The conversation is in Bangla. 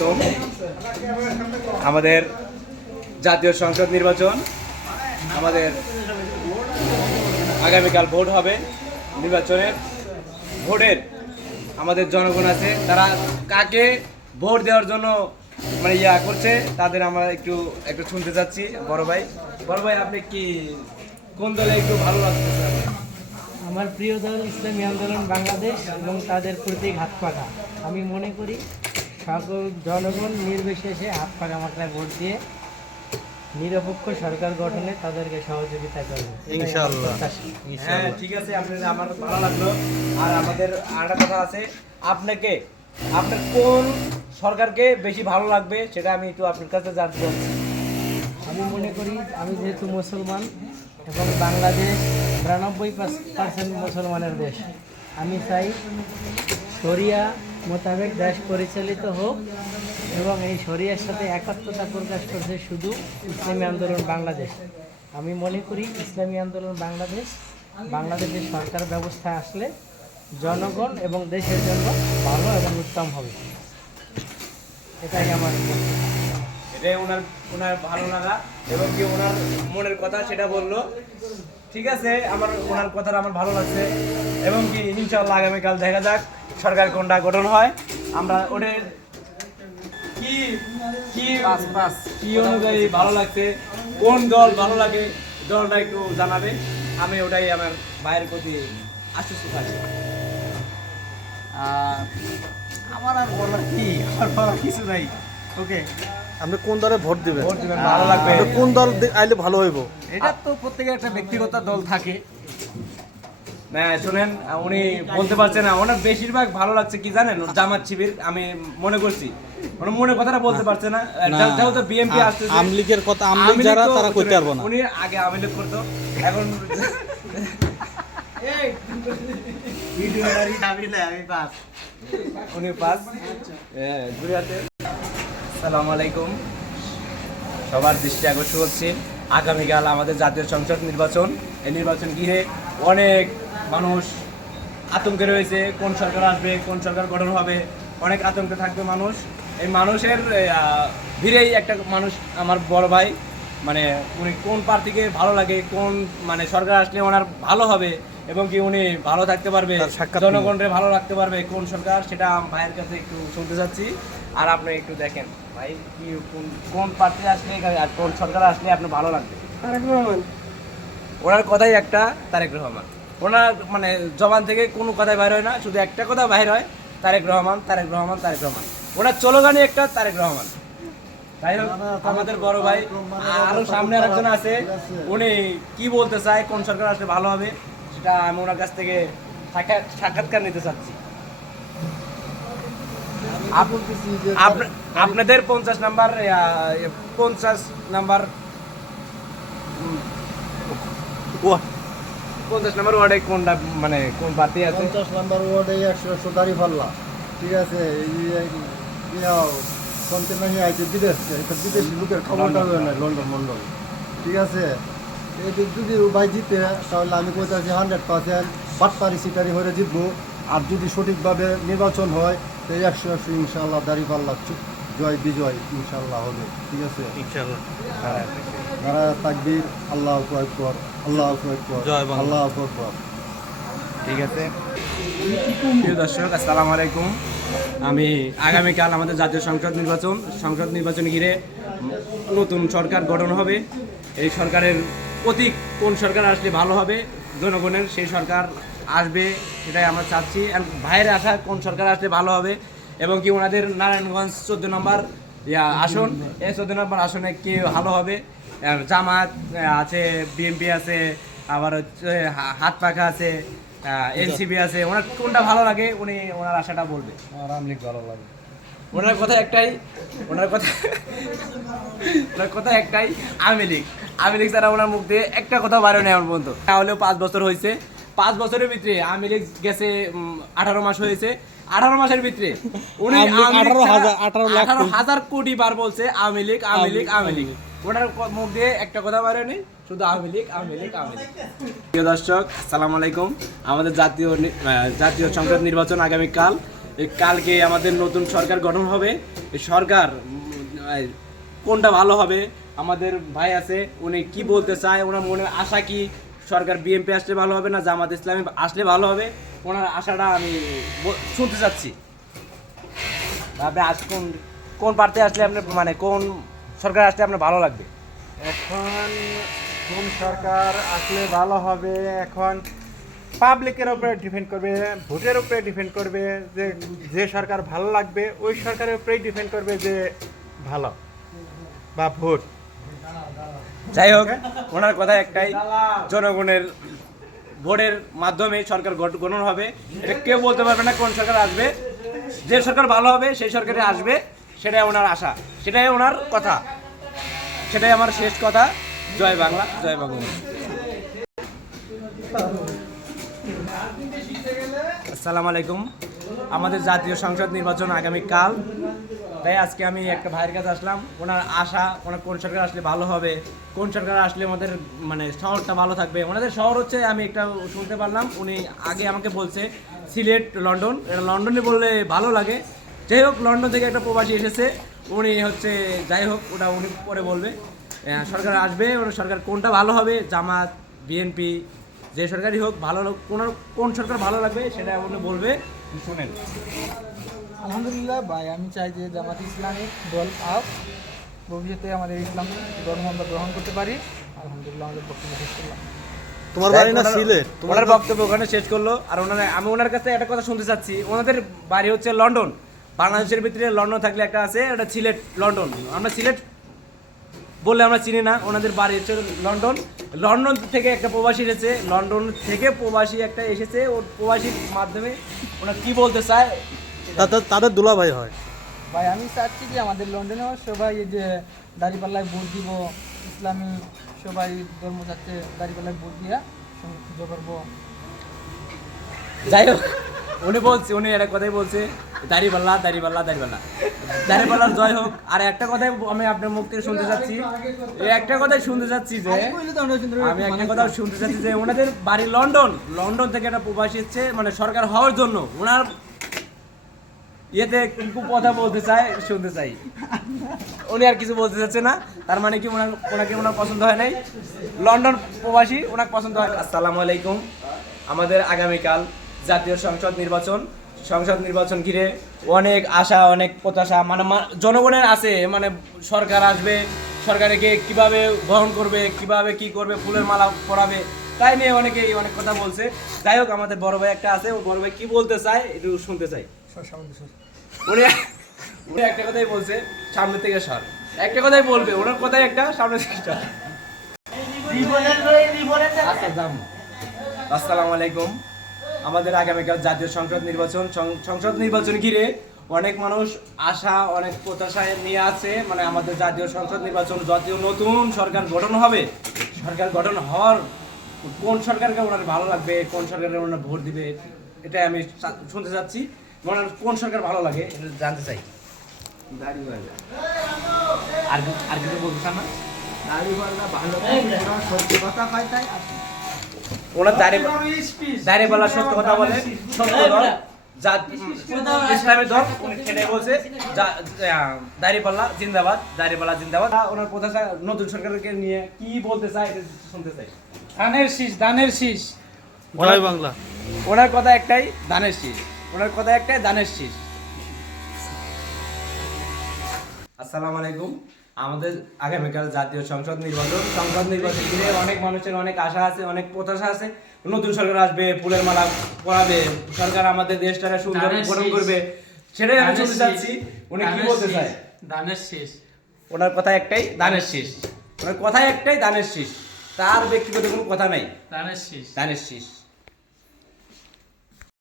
তো আমাদের জাতীয় সংসদ নির্বাচন, আমাদের আগামীকাল ভোট হবে। নির্বাচনের ভোটের আমাদের জনগণ আছে, তারা কাকে ভোট দেওয়ার জন্য মানে করছে, তাদের আমরা একটু শুনতে চাচ্ছি। বড় ভাই আপনি কি কোন দলে একটু ভালো লাগতেছে? আমার প্রিয় দল ইসলামী আন্দোলন বাংলাদেশ এবং তাদের প্রতীক হাত পাখা। আমি মনে করি সকল জনগণ নির্বিশেষে হাত পাখা মাথায় ভোট দিয়ে নিরপেক্ষ সরকার গঠনে তাদেরকে সহযোগিতা করবে ইনশাআল্লাহ। হ্যাঁ ঠিক আছে, আমার ভালো লাগলো। আর আমাদের আরেকটা কথা আছে, আপনার কোন সরকারকে বেশি ভালো লাগবে সেটা আমি একটু আপনার কাছে জানতে চাচ্ছি। আমি মনে করি, আমি যেহেতু মুসলমান এবং বাংলাদেশ 92% মুসলমানের দেশ, আমি চাই শরিয়া মোতাবেক দেশ পরিচালিত হোক এবং এই শরিয়ার সাথে একাত্মতা প্রকাশ করছে শুধু ইসলামী আন্দোলন বাংলাদেশ। আমি মনে করি ইসলামী আন্দোলন বাংলাদেশের সরকার ব্যবস্থা আসলে জনগণ এবং দেশের জন্য ভালো এবং উত্তম হবে। এটাই আমার এটাই ওনার ভালো লাগা এবং কি ওনার মনের কথা সেটা বললো। ঠিক আছে, ওনার কথাটা আমার ভালো লাগছে এবং কি ইনশাআল্লাহ আগামীকাল দেখা যাক সরকার কোনটা গঠন হয়। আমরা ওদের কি অনুযায়ী ভালো লাগছে, কোন দল ভালো লাগে দলটা একটু জানাবে। আমি ওটাই আমার ভাইয়ের প্রতি আশ্বস্ত থাকছি। আমার আর বলার কি, আমার বলার কিছু নাই। ওকে, আপনি কোন দলে ভোট দিবেন? ভালো লাগবে কোন দল আইলে ভালো হইব? এটা তো প্রত্যেকের একটা ব্যক্তিগত দল থাকে। না শুনেন, উনি বলতে পারছে না। ওনার বেশিরভাগ ভালো লাগছে কি জানেন, জামাত শিবির। আমি মনে করছি ওনার মনের কথাটা বলতে পারছে না, যেহেতু বিএনপি আসতেছে। আমলিগের কথা, আমলিগ যারা তারা কইতে পারবো না। উনি আগে আমলিগ করতো, এখন উনি পাস। আসসালামু আলাইকুম, সবার দৃষ্টি আকর্ষণ হচ্ছে আগামীকাল আমাদের জাতীয় সংসদ নির্বাচন। এই নির্বাচন ঘিরে অনেক মানুষ আতঙ্কে রয়েছে, কোন সরকার আসবে, কোন সরকার গঠন হবে, অনেক আতঙ্কে থাকবে মানুষ। এই মানুষের ভিড়েই একটা মানুষ, আমার বড় ভাই, মানে উনি কোন প্রার্থীকে ভালো লাগে, কোন মানে সরকার আসলে ওনার ভালো হবে এবং কি উনি ভালো থাকতে পারবে, জনগণকে ভালো রাখতে পারবে, কোন সরকার, সেটা ভাইয়ের কাছে একটু শুনতে চাচ্ছি। আর আপনি একটু দেখেন ভাই, কি কোন প্রার্থী আসলে আর কোন সরকার আসলে আপনার ভালো লাগবে? তারেক রহমান। ওনার কথাই একটা, তারেক রহমান। ওনার মানে জবান থেকে কোনো কথাই বাইর হয় না, শুধু একটা কথা বাইর হয়, তারেক রহমান, তারেক রহমান, তারেক রহমান। ওনার চলোগানই একটা, তারেক রহমান। তাই হোক, আমাদের বড় ভাই আরো সামনে আরেকজন আছে, উনি কি বলতে চায়, কোন সরকার আসলে ভালো হবে, সেটা আমি ওনার কাছ থেকে সাক্ষাৎকার নিতে চাচ্ছি। আপনাদের 50 নাম্বার 50 নাম্বার ওয়ার্ডে কোনটা, মানে কোন প্রার্থী আছে? 50 নাম্বার ওয়ার্ডে 100 দাঁড়িপাল্লা। ঠিক আছে, কন্টেনারি আছে বিদেশি লোকের খবরটা নাই, লন্ডন মন্ডল। ঠিক আছে, এই যদি ভাই জিতে তাহলে আমি কইতাছি 100% বাটপারি সিটারি হয়ে জিতবো। আর যদি সঠিকভাবে নির্বাচন হয় তো 100 ইনশাল্লাহ দাঁড়িপাল্লা জয় বিজয় ইনশাল্লাহ হবে। ঠিক আছে, ইনশাআল্লাহ। নারায়ে তাকবীর, আল্লাহু আকবার, আল্লাহু আকবার, আল্লাহু আকবার। ঠিক আছে, প্রিয় দর্শক আসসালামু আলাইকুম। আমি আগামীকাল আমাদের জাতীয় সংসদ নির্বাচন ঘিরে নতুন সরকার গঠন হবে। এই সরকারের প্রতীক কোন সরকার আসলে ভালো হবে, জনগণের সেই সরকার আসবে, সেটাই আমরা চাচ্ছি। ভাইয়ের আশা কোন সরকার আসলে ভালো হবে এবং কি ওনাদের নারায়ণগঞ্জ 14 নম্বর আসন, এই 14 নম্বর আসনে কি ভালো হবে। জামাত আছে, বিএনপি আছে, আবার হচ্ছে হাত পাখা আছে, এনসিপি আছে। ওনার কোনটা ভালো লাগে উনি ওনার আশাটা বলবে। আমার আমলিগ ভালো লাগে। ওনার কথা একটাই, আওয়ামী লীগ ছাড়া ওনার মুখ দিয়ে একটা কথা বাইরে নেই আমার বন্ধু। তাহলেও 5 বছর হয়েছে, 5 বছরের ভিতরে আওয়ামী লীগ গেছে 18 মাস হয়েছে। 18 মাসের ভিতরে উনি 18,000 কোটি বার বলছে আওয়ামী লীগ। ওনার মুখ দিয়ে একটা কথা বাইরে নেই, শুধু আওয়ামী লীগ। প্রিয় দর্শক আসসালামু আলাইকুম। আমাদের জাতীয় সংসদ নির্বাচন আগামীকাল। এই কালকে আমাদের নতুন সরকার গঠন হবে। এই সরকার কোনটা ভালো হবে, আমাদের ভাই আছে উনি কি বলতে চায়, ওনার মনের আশা কি, সরকার বিএনপি আসলে ভালো হবে না জামাত ইসলামী আসলে ভালো হবে, ওনার আশাটা আমি শুনতে চাচ্ছি। আপনি আজ কোন প্রার্থী আসলে আপনার মানে কোন সরকার আসলে আপনার ভালো লাগবে? এখন কোন সরকার আসলে ভালো হবে, এখন পাবলিকের উপরে ডিপেন্ড করবে, ভোটের উপরে ডিপেন্ড করবে, যে সরকার ভালো লাগবে ওই সরকারের উপরেই ডিপেন্ড করবে যে ভালো বা ভোট। যাই হোক, ওনার কথা একটাই, জনগণের ভোটের মাধ্যমে সরকার গঠন হবে। এটা কেউ বলতে পারবে না কোন সরকার আসবে, যে সরকার ভালো হবে সেই সরকারে আসবে, সেটাই ওনার আশা, সেটাই ওনার কথা, সেটাই আমার শেষ কথা। জয় বাংলা, জয় বঙ্গবন্ধু। আসসালামু আলাইকুম। আমাদের জাতীয় সংসদ নির্বাচন আগামীকাল, তাই আজকে আমি একটা ভাইয়ের কাছে আসলাম। ওনার আশা, ওনার কোন সরকার আসলে ভালো হবে, কোন সরকার আসলে আমাদের মানে শহরটা ভালো থাকবে। ওনাদের শহর হচ্ছে, আমি একটা শুনতে পারলাম, উনি আগে আমাকে বলছে সিলেট, লন্ডন। এটা লন্ডনে বললে ভালো লাগে। যাই হোক, লন্ডন থেকে একটা প্রবাসী এসেছে, উনি হচ্ছে, যাই হোক ওটা উনি পরে বলবে। সরকার আসবে, সরকার কোনটা ভালো হবে, জামাত, বিএনপি, যে সরকারই হোক ভালো, কোন সরকার ভালো লাগবে সেটা উনি বলবে, শুনেন। আলহামদুলিল্লাহ ভাই, আমি চাই যে জামাত ইসলামিক দল আপ ভবিষ্যতে আমাদের ইসলাম ধর্ম আমরা গ্রহণ করতে পারি। আলহামদুলিল্লাহ, আমাদের বক্তব্য শেষ করলাম। তোমার বাড়ি না সিলেট? ওনার বক্তব্য ওখানে শেষ করলো। আর আমি ওনার কাছে একটা কথা শুনতে চাচ্ছি। ওনাদের বাড়ি হচ্ছে লন্ডন, বাংলাদেশের ভিতরে লন্ডন থাকলে একটা আছে, ওটা সিলেট, লন্ডন। আমরা সিলেট বললে আমরা চিনি না, ওনাদের বাড়ি হচ্ছে লন্ডন। লন্ডন থেকে একটা প্রবাসী এসেছে, লন্ডন থেকে প্রবাসী একটা এসেছে, ওর প্রবাসীর মাধ্যমে ওনার কি বলতে চায়, তাদের দুলাভাই হয়। ভাই আমি চাচ্ছি যে আমাদের লন্ডনেও সবাই এই যে দাঁড়িপাল্লায় ভোট দিব, ইসলামী সবাই ধর্ম যাচ্ছে, দাঁড়িপাল্লায় ভোট দিয়া পুজো করবো। যাই হোক, উনি একটা কথাই বলছে, দাড়িপাল্লা, দাড়িপাল্লা, দাড়িপাল্লা, দাড়িপাল্লার জয় হোক। আর একটা কথাই আমি আপনার মুখ থেকে শুনতে চাচ্ছি, এই একটা কথাই শুনতে চাচ্ছি যে ওনাদের বাড়ি লন্ডন, লন্ডন থেকে একটা প্রবাসী এসেছে মানে সরকার হওয়ার জন্য। ওনার ইয়েতে কিছু কথা বলতে চায়, শুনতে চাই। উনি আর কিছু বলতে চাচ্ছে না, তার মানে কি ওনাকে পছন্দ হয় নাই, লন্ডন প্রবাসী ওনাকে পছন্দ হয়। আসসালামু আলাইকুম। আমাদের আগামীকাল জাতীয় সংসদ নির্বাচন ঘিরে অনেক আশা, অনেক প্রত্যাশা, মানে জনগণের আছে, মানে সরকার আসবে, সরকারকে কিভাবে গ্রহণ করবে, কিভাবে কি করবে, ফুলের মালা পরাবে, তাই নিয়ে অনেকেই অনেক কথা বলছে। যাই হোক, আমাদের বড় ভাই একটা আছে, ও বড় ভাই কি বলতে চায় একটু শুনতে চাই। উনি একটা কথাই বলছে, সামনে থেকে সর, একটা কথাই বলবে, ওনার কথাই একটা, সামনে থেকে সর। আসসালামু আলাইকুম। আমাদের আগামীকাল জাতীয় সংসদ নির্বাচন ঘিরে অনেক মানুষ আশা, অনেক প্রত্যাশা নিয়ে আছে। মানে আমাদের জাতীয় সংসদ নির্বাচন, জাতীয় নতুন সরকার গঠন হবে, সরকার গঠন হওয়ার কোন সরকারকে ওনার ভালো লাগবে, কোন সরকারের ওনার ভোট দিবে, এটা আমি শুনতে চাচ্ছি। ওনার কোন সরকার ভালো লাগে এটা জানতে চাই। আর কিছু বলতে চান না? ওনার দাঁড়িপাল্লা সত্য কথা বলে, সত্য দল, ইসলামী দল, উনি ঠেলে বলছে দাঁড়িপাল্লা জিন্দাবাদ, দাঁড়িপাল্লা জিন্দাবাদ। ওনার প্রত্যাশা নতুন সরকারকে নিয়ে কি বলতে চায় এটা শুনতে চাই। ধানের শীষ। জয় বাংলা। ওনার কথা একটাই, ধানের শীষ। ওনার কথা একটাই, ধানের শীষ। আসসালামু আলাইকুম। আমাদের আগামীকাল জাতীয় সংসদ নির্বাচন ঘিরে অনেক মানুষের অনেক আশা আছে, অনেক প্রত্যাশা আছে। নতুন সরকার আসবে, ফুলের মালা পরাবে, সরকার আমাদের দেশটাকে সুন্দর গঠন করবে, সেটাই আমি শুনতে চাচ্ছি। উনি কি বলতে চায়? ধানের শীষ। ওনার কথা একটাই, ধানের শীষ। ওনার কথা একটাই, ধানের শীষ। তার ব্যক্তিগত কোনো কথা নাই, ধানের শীষ।